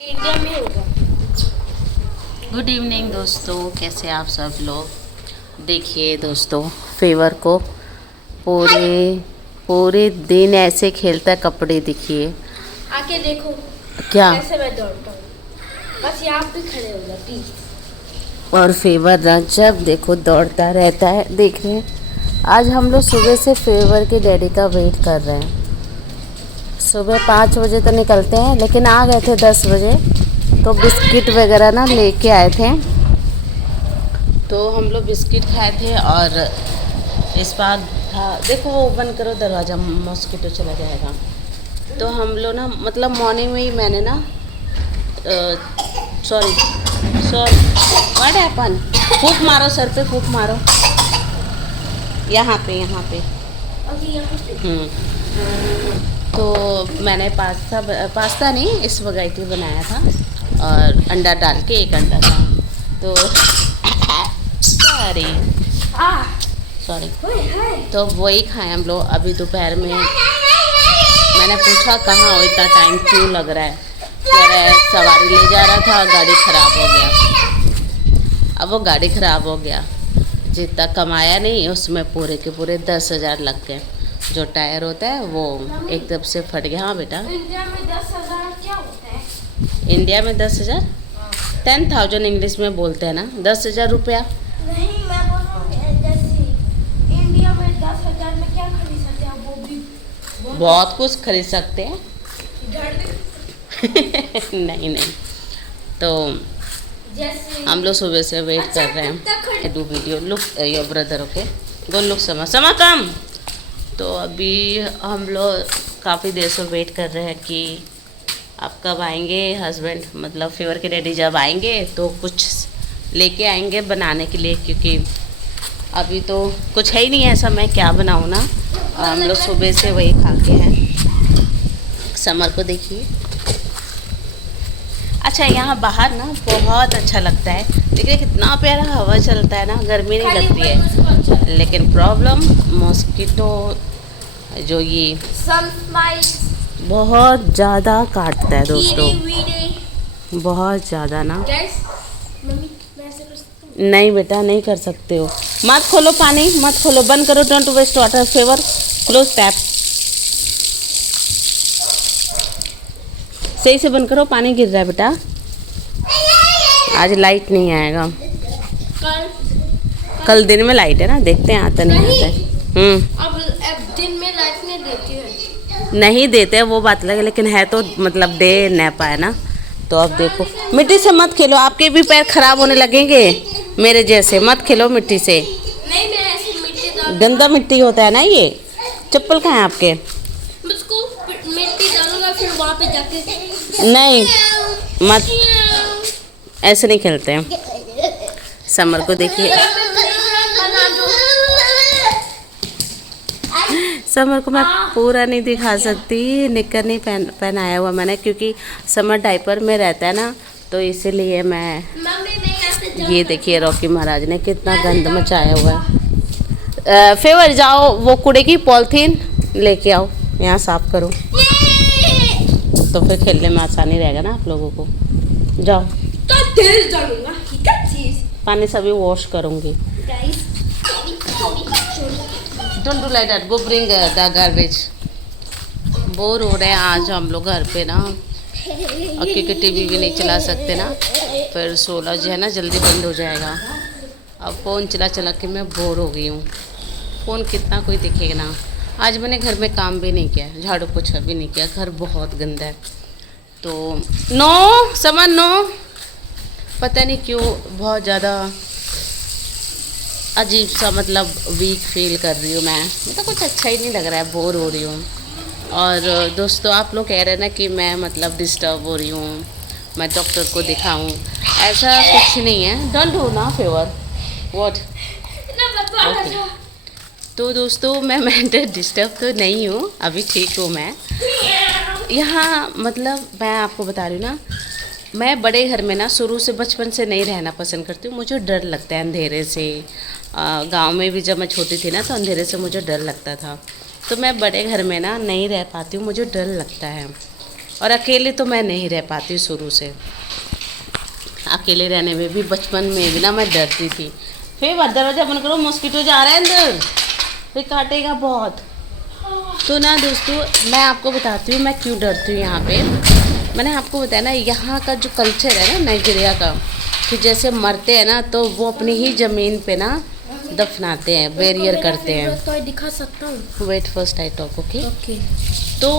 India में होगा। Good evening दोस्तों, कैसे आप सब लोग। देखिए दोस्तों, फेवर को पूरे पूरे दिन ऐसे खेलता है। कपड़े दिखिए, आके देखो क्या। कैसे मैं दौड़ता हूँ। बस यहाँ पे खड़े हो जाओ प्लीज। और फेवर जब देखो दौड़ता रहता है। देख रहे हैं, आज हम लोग सुबह से फेवर के डैडी का वेट कर रहे हैं। सुबह 5 बजे तो निकलते हैं, लेकिन आ गए थे 10 बजे। तो बिस्किट वगैरह ना लेके आए थे, तो हम लोग बिस्किट खाए थे। और इस बार था, देखो वो बंद करो दरवाज़ा, मॉस्किटो चला जाएगा। तो हम लोग ना मतलब मॉर्निंग में ही मैंने ना सॉरी व्हाट हैपन, फूंक मारो सर पे, फूंक मारो यहाँ पे। तो मैंने पास्ता नहीं, स्पैगेटी बनाया था और अंडा डाल के, एक अंडा था। तो सॉरी तो वही खाए हम लोग। अभी दोपहर में मैंने पूछा कहाँ हो, इतना टाइम क्यों लग रहा है। कह रहा है सवारी ले जा रहा था, गाड़ी ख़राब हो गया। अब वो गाड़ी ख़राब हो गया, जितना कमाया नहीं उसमें पूरे के पूरे 10,000 लग गए। जो टायर होता है वो एकदम से फट गया। हाँ बेटा, इंडिया में 10,000 क्या होता है? इंडिया में 10,000 10,000 इंग्लिश में बोलते हैं ना, 10,000 रुपया। नहीं, मैं बोल रहा हूँ जैसे इंडिया में 10,000 में क्या खरीद सकते हैं, वो भी बहुत कुछ खरीद सकते हैं। घर नहीं तो जैसे हम लोग सुबह से वेट कर रहे हैं। Do video look your brother, okay go look समा कम। तो अभी हम लोग काफ़ी देर से वेट कर रहे हैं कि आप कब आएंगे हस्बैंड, मतलब फेवर के डैडी जब आएंगे तो कुछ लेके आएंगे बनाने के लिए, क्योंकि अभी तो कुछ है ही नहीं ऐसा। मैं क्या बनाऊँ ना, हम लोग सुबह से वही खा के हैं। समर को देखिए। अच्छा, यहाँ बाहर ना बहुत अच्छा लगता है। देखिए कितना प्यारा हवा चलता है ना, गर्मी नहीं लगती है। लेकिन प्रॉब्लम मॉस्किटो जो ये बहुत ज़्यादा काटता है दोस्तों, बहुत ज़्यादा ना। नहीं बेटा, नहीं कर सकते हो। मत खोलो पानी, मत खोलो, बंद करो। Don't waste water. Favour close tap, सही से बंद करो, पानी गिर रहा है बेटा। आज लाइट नहीं आएगा। कल दिन में लाइट है ना, देखते हैं आता नहीं आता है। अब दिन में लाइट नहीं देती है। नहीं देते वो बात लगे, लेकिन है तो मतलब दे न पाए ना। तो अब देखो, मिट्टी से मत खेलो, आपके भी पैर खराब होने लगेंगे मेरे जैसे। मत खेलो मिट्टी से, नहीं, मैं ऐसी मिट्टी गंदा मिट्टी होता है ना ये। चप्पल कहाँ है आपके? मुझको मिट्टी डालूंगा, फिर वहाँ पे जाके नहीं मत, ऐसे नहीं खेलते हैं। समर को देखिए, समर को मैं पूरा नहीं दिखा सकती, निक्कर नहीं पहनाया हुआ मैंने, क्योंकि समर डायपर में रहता है ना, तो इसीलिए मैं। ये देखिए रॉकी महाराज ने कितना गंद मचाया हुआ है। फेवर जाओ, वो कूड़े की पॉलिथीन लेके आओ, यहाँ साफ करो, तो फिर खेलने में आसानी रहेगा ना आप लोगों को। जाओ, पानी सभी वॉश करूँगी। Don't do like that, go bring the garbage. Bore हो रहे हैं आज हम लोग घर पे ना, और क्योंकि टीवी भी नहीं चला सकते ना, फिर 16 जो है ना जल्दी बंद हो जाएगा। अब फ़ोन चला चला के मैं बोर हो गई हूँ। फ़ोन कितना कोई दिखेगा ना। आज मैंने घर में काम भी नहीं किया, झाड़ू पोछा भी नहीं किया, घर बहुत गंदा है। तो नो समन नो, पता नहीं क्यों बहुत ज़्यादा अजीब सा मतलब वीक फील कर रही हूँ मैं। मतलब कुछ अच्छा ही नहीं लग रहा है, बोर हो रही हूँ। और दोस्तों, आप लोग कह रहे हैं ना कि मैं मतलब डिस्टर्ब हो रही हूँ, मैं डॉक्टर को दिखाऊँ। ऐसा कुछ नहीं है। डोंट डू ना फेवर व्हाट। तो दोस्तों, मैं मेंटल डिस्टर्ब तो नहीं हूँ, अभी ठीक हूँ मैं। यहाँ मतलब मैं आपको बता रही हूँ ना, मैं बड़े घर में ना शुरू से बचपन से नहीं रहना पसंद करती हूँ। मुझे डर लगता है अंधेरे से। गांव में भी जब मैं छोटी थी ना, तो अंधेरे से मुझे डर लगता था। तो मैं बड़े घर में ना नहीं रह पाती हूँ, मुझे डर लगता है। और अकेले तो मैं नहीं रह पाती शुरू से। अकेले रहने में भी बचपन में भी ना मैं डरती थी। फिर दरवाजा बंद करो, मॉस्किटो जा रहा है अंदर, फिर काटेगा बहुत। तो ना दोस्तों मैं आपको बताती हूँ मैं क्यों डरती हूँ यहाँ पे। मैंने आपको बताया ना यहाँ का जो कल्चर है ना नाइजीरिया का, कि जैसे मरते हैं ना तो वो अपनी ही ज़मीन पे ना दफनाते हैं, बेरियर करते हैं। तो दिखा सकता हूँ, wait first I talk okay. Okay. तो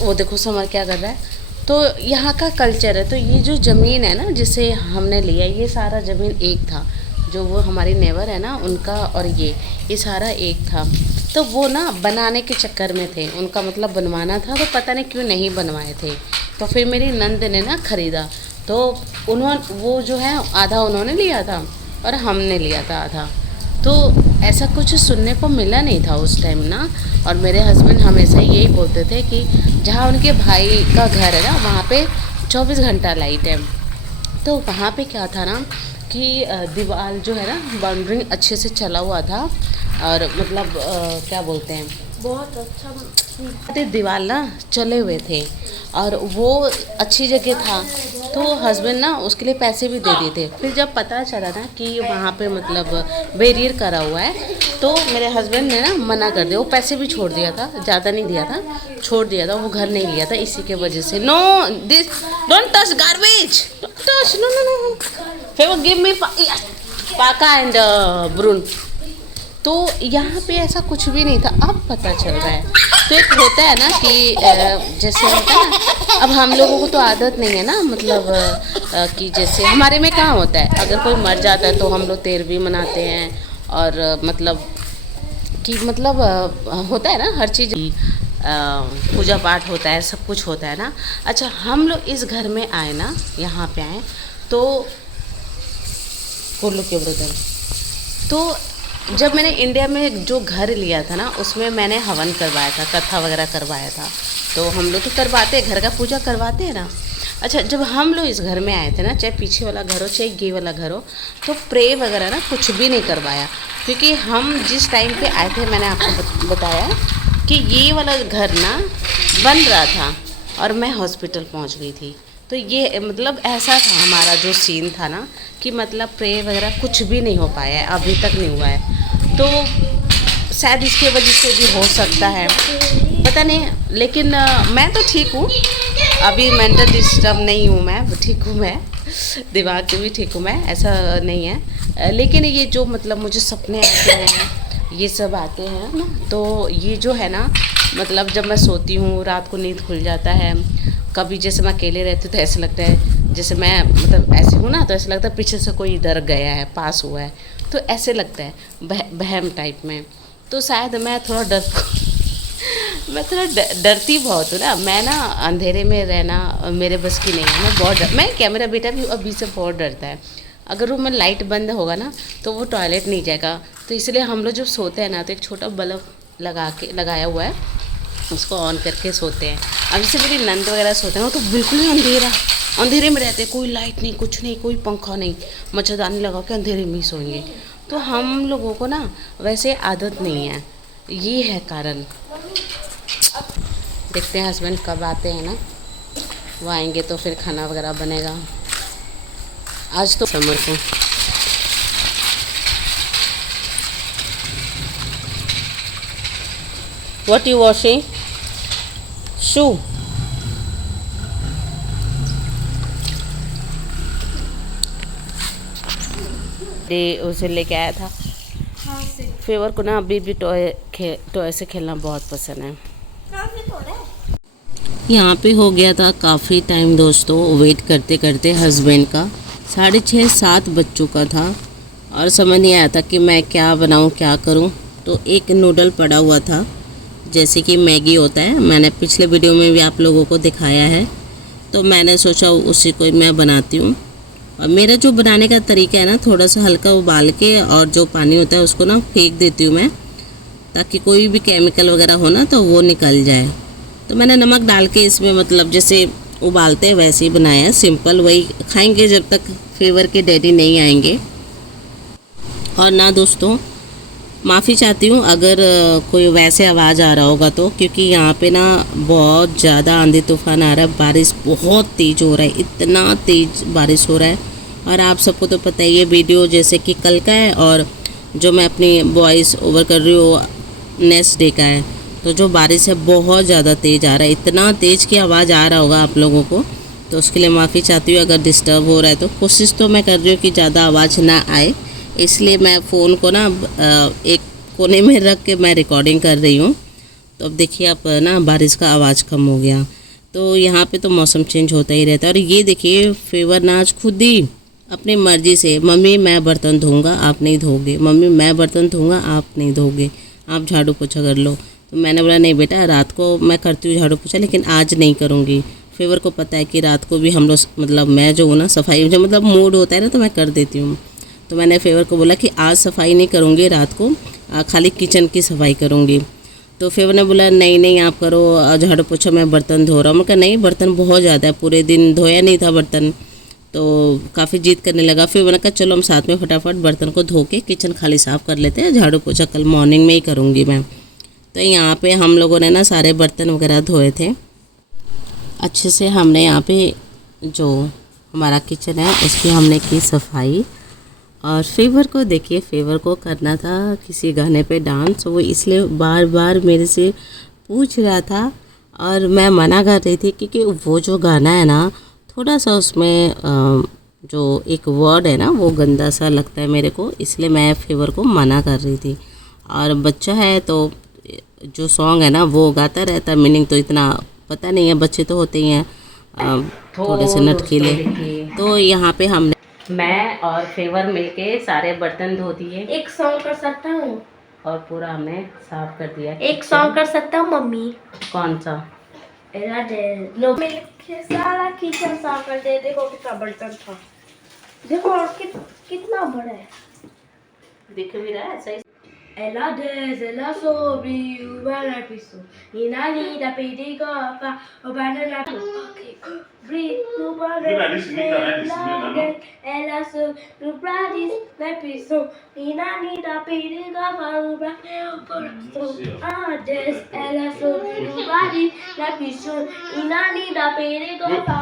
वो देखो समर क्या कर रहा है। तो यहाँ का कल्चर है। तो ये जो ज़मीन है ना जिसे हमने लिया, ये सारा ज़मीन एक था, जो वो हमारी नेबर है ना उनका, और ये सारा एक था। तो वो ना बनाने के चक्कर में थे, उनका मतलब बनवाना था, तो पता नहीं क्यों नहीं बनवाए थे। तो फिर मेरी नंद ने ना ख़रीदा, तो वो जो है आधा उन्होंने लिया था और हमने लिया था आधा। तो ऐसा कुछ सुनने को मिला नहीं था उस टाइम ना। और मेरे हस्बैंड हमेशा यही बोलते थे कि जहाँ उनके भाई का घर है ना वहाँ पे 24 घंटा लाइट है। तो वहाँ पे क्या था ना कि दीवार जो है ना बाउंड्री अच्छे से चला हुआ था, और मतलब क्या बोलते हैं, बहुत अच्छा दीवार ना चले हुए थे और वो अच्छी जगह था। तो हस्बैंड ना उसके लिए पैसे भी दे दिए थे। फिर जब पता चला ना कि वहाँ पे मतलब बैरियर करा हुआ है, तो मेरे हस्बैंड ने ना मना कर दिया। वो पैसे भी छोड़ दिया था, ज़्यादा नहीं दिया था, छोड़ दिया था। वो घर नहीं लिया था इसी के वजह से। No this don't touch garbage, touch no no no. फिर वो गिव मी पाका एंड ब्रून। तो यहाँ पे ऐसा कुछ भी नहीं था, अब पता चल रहा है। तो एक होता है ना कि जैसे होता है ना, अब हम लोगों को तो आदत नहीं है ना, मतलब कि जैसे हमारे में कहाँ होता है, अगर कोई मर जाता है तो हम लोग तेरहवीं मनाते हैं, और मतलब कि मतलब होता है ना हर चीज़, पूजा पाठ होता है, सब कुछ होता है ना। अच्छा हम लोग इस घर में आए ना, यहाँ पे आए तो बोलो के ब्रदर। तो जब मैंने इंडिया में जो घर लिया था ना उसमें मैंने हवन करवाया था, कथा वगैरह करवाया था। तो हम लोग तो करवाते हैं, घर का पूजा करवाते हैं ना। अच्छा जब हम लोग इस घर में आए थे ना, चाहे पीछे वाला घर हो चाहे ये वाला घर हो, तो प्रे वगैरह ना कुछ भी नहीं करवाया। क्योंकि हम जिस टाइम पे आए थे मैंने आपको बताया कि ये वाला घर ना बन रहा था और मैं हॉस्पिटल पहुंच गई थी। तो ये मतलब ऐसा था हमारा जो सीन था ना, कि मतलब प्रे वगैरह कुछ भी नहीं हो पाया है, अभी तक नहीं हुआ है। तो शायद इसके वजह से भी हो सकता है, पता नहीं। लेकिन मैं तो ठीक हूँ, अभी मेंटल डिस्टर्ब नहीं हूँ, मैं ठीक हूँ, मैं दिमाग से भी ठीक हूँ, मैं ऐसा नहीं है। लेकिन ये जो मतलब मुझे सपने आते हैं, ये सब आते हैं ना, तो ये जो है ना मतलब जब मैं सोती हूँ रात को नींद खुल जाता है। कभी जैसे मैं अकेले रहती हूँ तो ऐसे लगता है जैसे मैं मतलब ऐसे हूँ ना, तो ऐसे लगता है पीछे से कोई इधर गया है, पास हुआ है, तो ऐसे लगता है बहम टाइप में। तो शायद मैं थोड़ा मैं थोड़ा डरती बहुत हूँ ना। मैं ना अंधेरे में रहना मेरे बस की नहीं है, मैं बहुत मैं क्या, मेरा बेटा भी अभी से बहुत डरता है। अगर रूम में लाइट बंद होगा ना तो वो टॉयलेट नहीं जाएगा। तो इसलिए हम लोग जब सोते हैं ना तो एक छोटा बल्ब लगाया हुआ है, उसको ऑन करके सोते हैं। अब जैसे मेरी नंद वगैरह सोते हैं वो तो बिल्कुल ही अंधेरे में रहते हैं, कोई लाइट नहीं, कुछ नहीं, कोई पंखा नहीं, मच्छरदानी लगा के अंधेरे में ही सोएंगे। तो हम लोगों को ना वैसे आदत नहीं है, ये है कारण। देखते हैं हस्बैंड कब आते हैं ना, वो आएंगे तो फिर खाना वगैरह बनेगा। आज तो समर को What you washing? Shoe. उसे लेके आया था। हाँ से फेवर को ना अभी भी टॉय से खेलना बहुत पसंद है। यहाँ पे हो गया था काफ़ी टाइम दोस्तों, वेट करते करते हस्बैंड का। 6:30-7 बज चुका था और समझ नहीं आया था कि मैं क्या बनाऊँ क्या करूँ। तो एक नूडल पड़ा हुआ था, जैसे कि मैगी होता है, मैंने पिछले वीडियो में भी आप लोगों को दिखाया है। तो मैंने सोचा उसी को मैं बनाती हूँ। और मेरा जो बनाने का तरीका है ना, थोड़ा सा हल्का उबाल के और जो पानी होता है उसको ना फेंक देती हूँ मैं, ताकि कोई भी केमिकल वगैरह हो ना तो वो निकल जाए। तो मैंने नमक डाल के इसमें मतलब जैसे उबालते हैं वैसे ही बनाया है, सिंपल। वही खाएंगे जब तक फेवर के डैडी नहीं आएंगे। और ना दोस्तों माफ़ी चाहती हूँ अगर कोई वैसे आवाज़ आ रहा होगा तो, क्योंकि यहाँ पे ना बहुत ज़्यादा आंधी तूफान आ रहा है, बारिश बहुत तेज़ हो रहा है, इतना तेज़ बारिश हो रहा है। और आप सबको तो पता ही है वीडियो जैसे कि कल का है और जो मैं अपनी वॉइस ओवर कर रही हूँ नेक्स्ट डे का है। तो जो बारिश है बहुत ज़्यादा तेज़ आ रहा है, इतना तेज़ की आवाज़ आ रहा होगा आप लोगों को, तो उसके लिए माफ़ी चाहती हूँ अगर डिस्टर्ब हो रहा है तो। कोशिश तो मैं कर रही हूँ कि ज़्यादा आवाज़ ना आए, इसलिए मैं फ़ोन को ना एक कोने में रख के मैं रिकॉर्डिंग कर रही हूँ। तो अब देखिए अब ना बारिश का आवाज़ कम हो गया। तो यहाँ पे तो मौसम चेंज होता ही रहता है। और ये देखिए फेवर ना आज खुद ही अपनी मर्ज़ी से, मम्मी मैं बर्तन धोऊंगा आप नहीं धोगे, मम्मी मैं बर्तन धोऊंगा आप नहीं धोगे, आप झाड़ू पोछा कर लो। तो मैंने बोला नहीं बेटा रात को मैं करती हूँ झाड़ू पोछा, लेकिन आज नहीं करूँगी। फेवर को पता है कि रात को भी हम लोग मतलब मैं जो हूँ ना सफाई, जो मतलब मूड होता है ना तो मैं कर देती हूँ। तो मैंने फेवर को बोला कि आज सफाई नहीं करूँगी रात को, खाली किचन की सफाई करूँगी। तो फेवर ने बोला नहीं नहीं आप करो झाड़ू पोछा, मैं बर्तन धो रहा हूँ। मैं कहा नहीं बर्तन बहुत ज़्यादा है, पूरे दिन धोया नहीं था बर्तन, तो काफ़ी जिद करने लगा। फिर मैंने कहा चलो हम साथ में फटाफट बर्तन को धो के किचन खाली साफ़ कर लेते हैं, झाड़ू पोछा कल मॉर्निंग में ही करूँगी मैं। तो यहाँ पे हम लोगों ने ना सारे बर्तन वगैरह धोए थे अच्छे से। हमने यहाँ पे जो हमारा किचन है उसकी हमने की सफाई। और फेवर को देखिए, फेवर को करना था किसी गाने पे डांस, वो इसलिए बार बार मेरे से पूछ रहा था और मैं मना कर रही थी, क्योंकि वो जो गाना है ना थोड़ा सा उसमें जो एक वर्ड है ना वो गंदा सा लगता है मेरे को, इसलिए मैं फेवर को मना कर रही थी। और बच्चा है तो जो सॉन्ग है ना वो गाता रहता, मीनिंग तो इतना पता नहीं है, बच्चे तो होते ही हैं थोड़े से नटखीले। तो यहाँ पे हमने मैं और फेवर मिलके सारे बर्तन धो दिए। एक सॉन्ग कर सकता हूँ और पूरा हमने साफ कर दिया। एक सॉन्ग कर सकता हूँ मम्मी। कौन सा? लो मिलके सारा किचन साफ कर दे। देखो कितना बर्तन था, देखो और कितना बड़ा है, दिख भी रहा है सही। Ela desde sobre ubana piso. Inani da pediga pa ubana na okay. Breathe ubana. Ela so no bradis na piso. Inani da pediga pa ubana. Ah des ela so no bradis na piso. Inani da pediga pa.